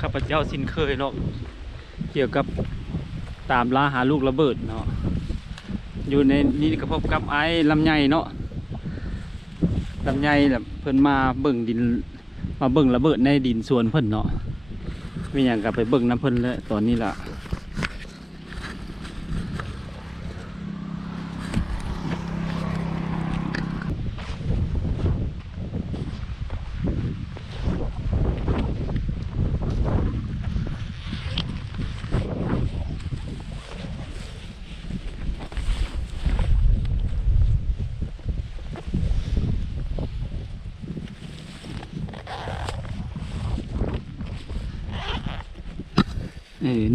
ข้าพเจ้าสินเคยเนาะเกี่ยวกับตามล่าหาลูกระเบิดเนาะอยู่ในนี้ก็พบกับไอ้ลำไยเนาะลำไยแบบเพิ่นมาเบิ่งดินมาเบิ่งระเบิดในดินสวนเพิ่นเนาะไม่อย่างกับไปเบิ่งน้ำเพิ่นเลยตอนนี้ล่ะ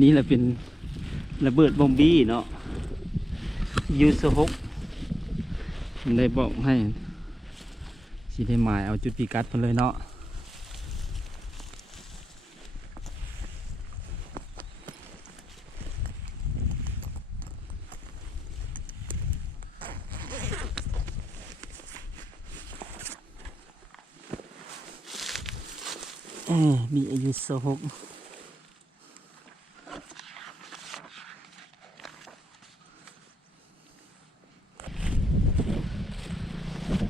นี่แหละเป็นระเบิดบอมบี้เนาะยูสฮกได้บอกให้สิได้หมายเอาจุดพิกัดเพิ่นเลยเนาะมีอายุสฮก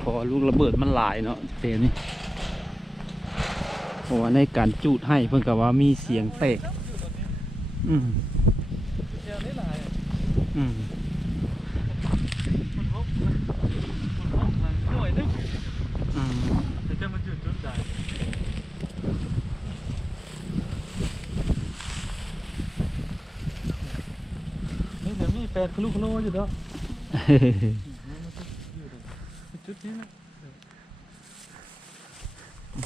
พอลูกระเบิดมันหลายเนาะเตนี่เพราะว่าในการจูดให้เพิ่นกับว่ามีเสียงแตกอืมอืมจะมันจุดจุดใดนี่เดี๋ยวมีแปดคลุกโลอยู่เด้อจุดนี้นะ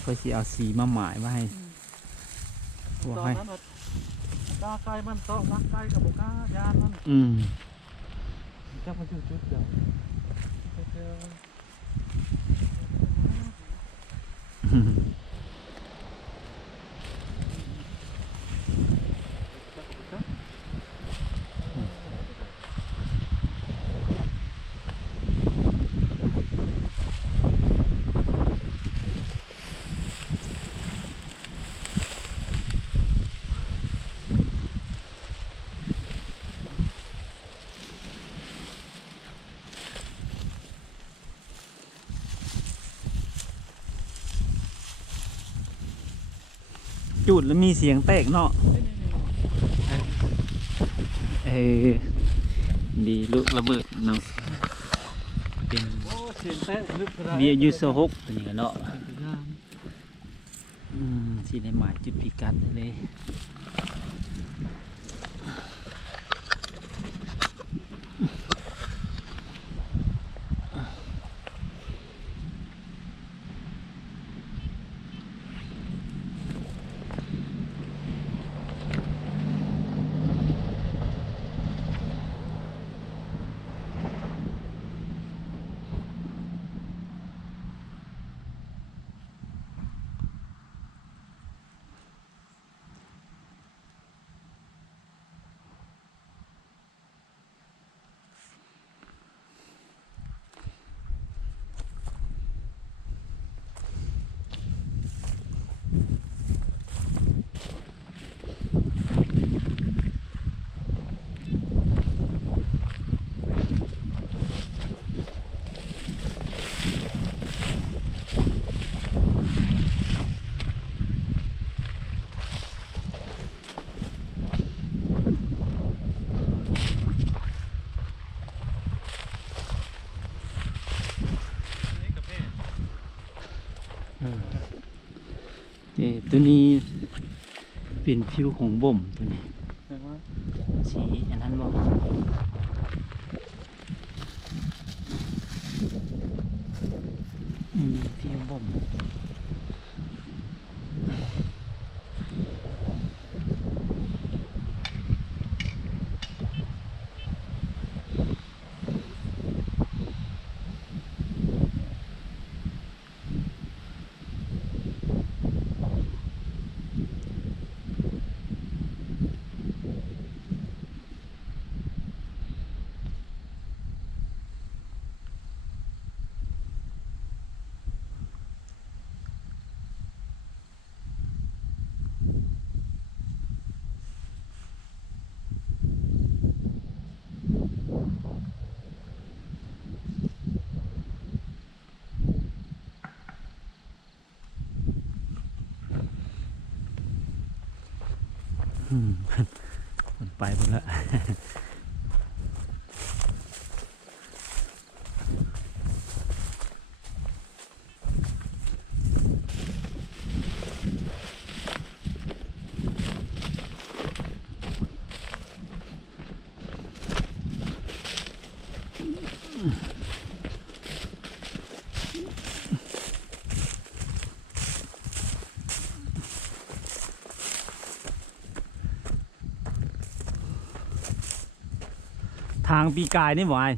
ค่อยสิเอาสีมาหมายมาให้ตัวให้กล้าใกล้มันต้องรักใกล้กับบุกล้ายานมันจับมาจุดเดี๋ยวจุดแล้วมีเสียงแตกเนาะดีลูกระเบิดเนาะเป็นเบียร์ยูโซฮกตัวนี้กันเนาะที่ได้หมายจุดพิกัดเลยตัวนี้เป็นผิวของบ่มตัวนี้สีอันนั้นบ่ผิวบ่ม อืมมันไปหมดแล้วทางปีกายนี่บ่ไอ้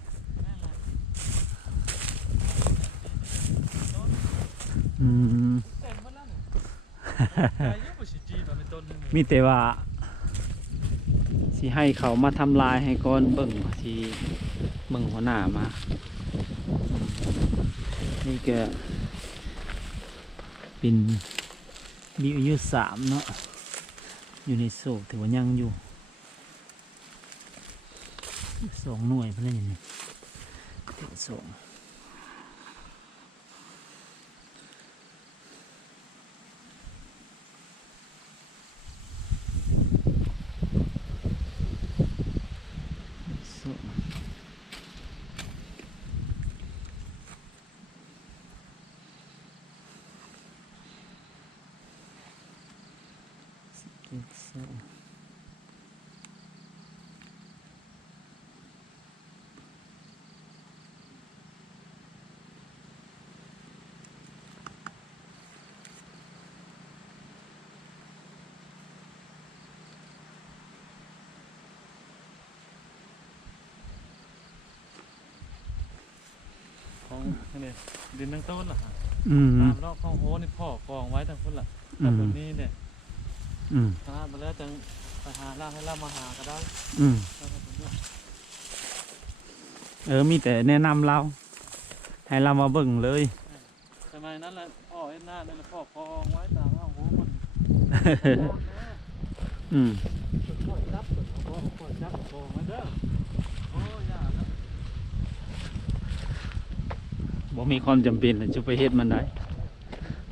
อืม เต็มหมดแล้วนี่อายุบ่สิจีตอนเป็นต้นนึง มีแต่ว่าสิให้เขามาทำลายให้ก่อนเบิ่งที่เบิ่งหัวหน้ามานี่ก็เป็นมีอายุ3เนาะอยู่ในโศกถือว่ายังอยู่2 หน่วยเพื่อนอย่างนี้ถึง2ของนี่ดินทั้งต้นล่ะ อืม ตามรอบข้องโหนี่พ่อกองไว้ทั้งพุ่นล่ะแต่บนนี้เนี่ย อืม ถ้ามาแล้วจังไปหาล่าให้ล่ามาหาก็ได้ อืม แล้วก็ผมด้วย มีแต่แนะนำเรา ให้เรามาเบิ่งเลย สมัยนั้นแหละพ่อเอ็ดหน้านั่นแหละพ่อกองไว้ตามข้างโหมัน อืม พ่อจับพ่อจับกองไว้เด้อโอ้ยาแล้ว บ่มีความจำเป็นจะไปเฮ็ดมันได้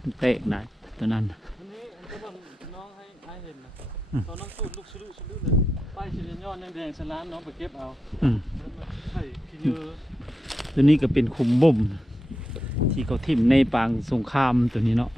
มันเตะได้ตัวนั้น อันนี้อันที่ว่าน้องให้เห็นนะ อืม ตอนน้องสูดลูกสลุเลยป้ายชิลินยอดแดงๆสลานน้องไปเก็บเอา อืม แล้วมันใส่ขี้เยอะ ตัวนี้ก็เป็นคุมบ่มที่เขาทิ่มในปางสงครามตัวนี้เนาะ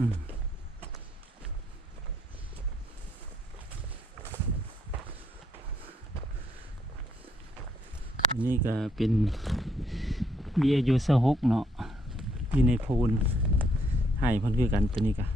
อืมอันนี้ก็เป็นเบียร์ยูสหกเนาะอยู่ในโพนให้เพิ่นคือกันตัวนี้ก็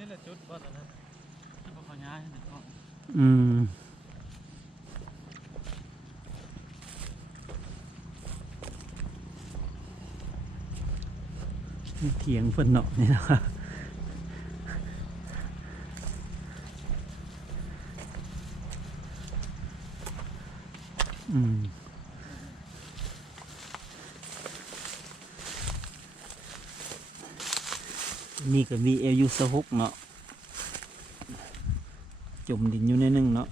นี่แหละจุดบ้านนั้นที่พ่อขย้ายให้ก็ อืมเถียงเพิ่นเนาะนี่นะครับอืมนี่ก็มีเอลยูสหกเนาะจมดินอยู่ในนึงเนาะ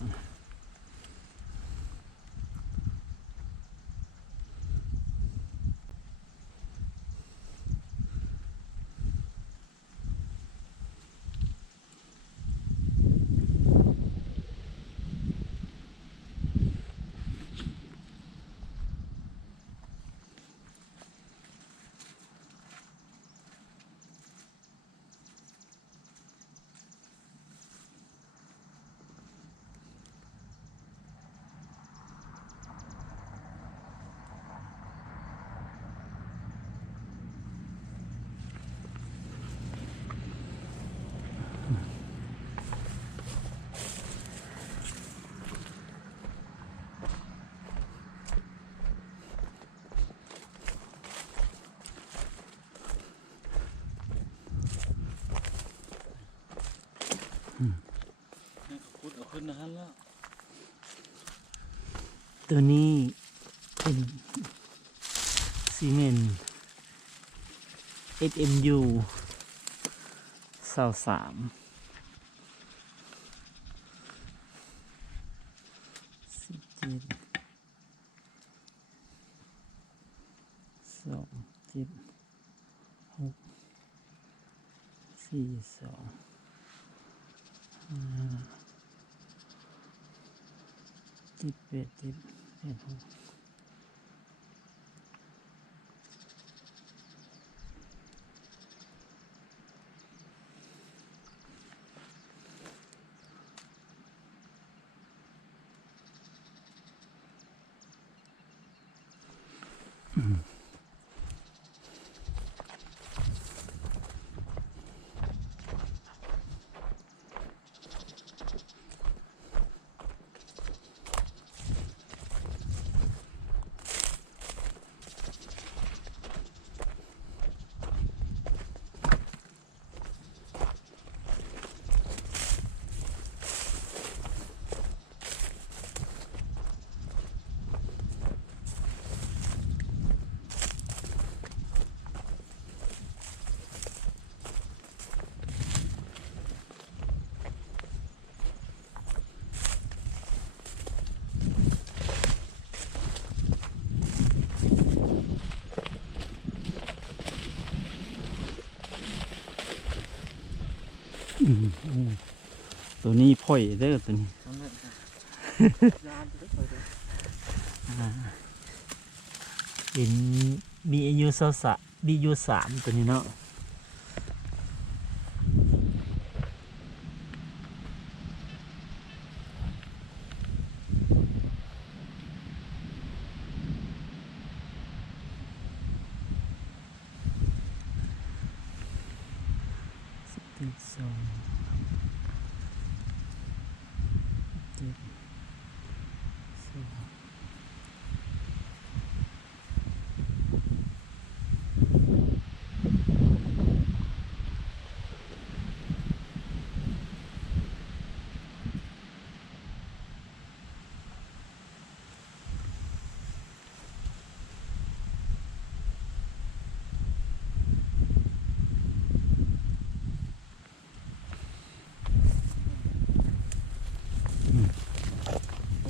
นี่เขาขุดเอาขึ้นนานแล้ว ตัวนี้เป็นซีเมนต์ SMU 23 7 ตัวนี้พ่อยเด้อตัวนี้ นั่นแหละยานจะได้ไปเลย เป็น BAU BU 3ตัวนี้เนาะ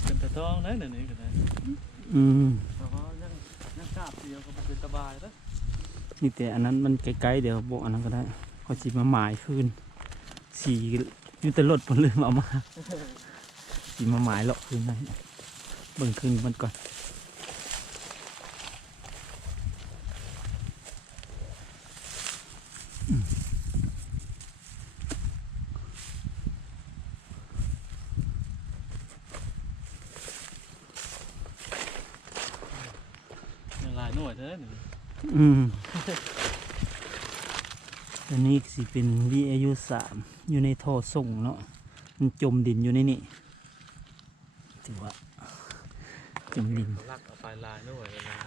เป็นตะต้องนะเดี๋ยวนี้ก็ได้ แต่ว่ายังกราบเดียวก็มันเป็นสบายแล้ว นี่แต่อันนั้นมันไกลๆเดี๋ยวบอกอันนั้นก็ได้เขาจีมาหมายคืนสีอยู่แต่รถผมลืมเอามาสีมาหมายเลาะคืนได้เบิ่งคืนมันก่อน ยังหลายหน่วยเท่านั้น อันนี้สิเป็น VAU 3อยู่ในท่อส่งเนาะมันจมดินอยู่ในนี่ถือว่าจมดิน ลักเอาไปลายหน่วยลาย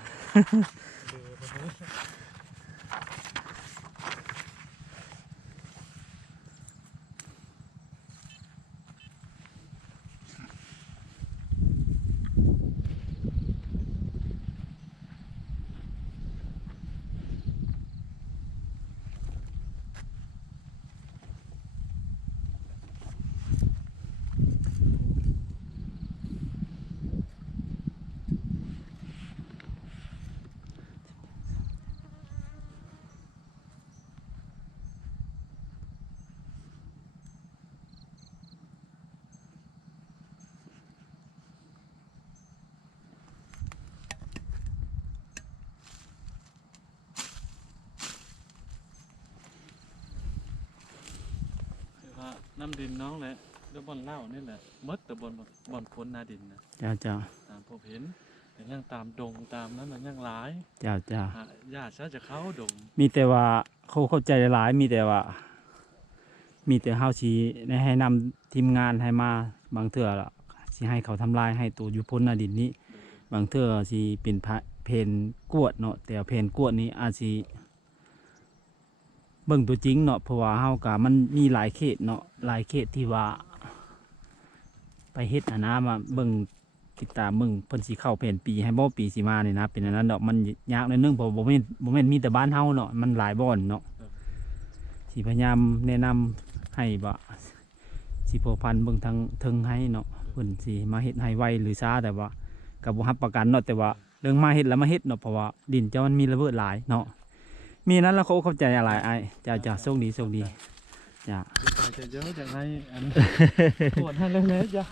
น้ำดินน้องแหละแล้วบอนเล่านี่แหละมดแต่บอนพ้นนาดินนะ เจ้าเจ้า ตามผมเห็นแต่ยังตามดงตามนั้นมันยังหลาย เจ้าเจ้า ญาติซะจะเข้าดง มีแต่ว่าเขาเข้าใจหลายมีแต่ว่า มีแต่เฮาสิได้ให้นำทีมงานให้มาบางเทื่อละสิให้เขาทำลายให้ตัวอยู่พ้นหน้าดินนี้ บางเทื่อสิเป็นเพนกวดเนาะแต่เพนกวดนี้อาจสิ เบิ่งตัวจริงเนาะเพราะว่าเฮาก็มันมีหลายเขตเนาะหลายเขตที่ว่าไปเฮ็ดมาเบิ่งติดตามเบิ่งเพิ่นสิเข้าแผนปีให้บ่ปีสิมานี่นะเป็นอันนั้นดอกมันยากหนิดนึงเพราะบ่แม่นมีแต่บ้านเฮาเนาะมันหลายบ่อนเนาะสิพยายามแนะนำให้ว่าสิพัวพันเบิ่งทางเทิงให้เนาะเพิ่นสิมาเฮ็ดให้ไวหรือช้าแต่ว่าก็บ่รับประกันเนาะแต่ว่าเรื่องมาเฮ็ดแล้วมาเฮ็ดเนาะเพราะว่าดินเจ้ามันมีระเบิดหลายเนาะมีนั้นแล้วเขาเข้าใจอะไรไอ้จ้าโชคดีจ้า จะเยอะจังให้อัน ปวดให้เลยจ้ะ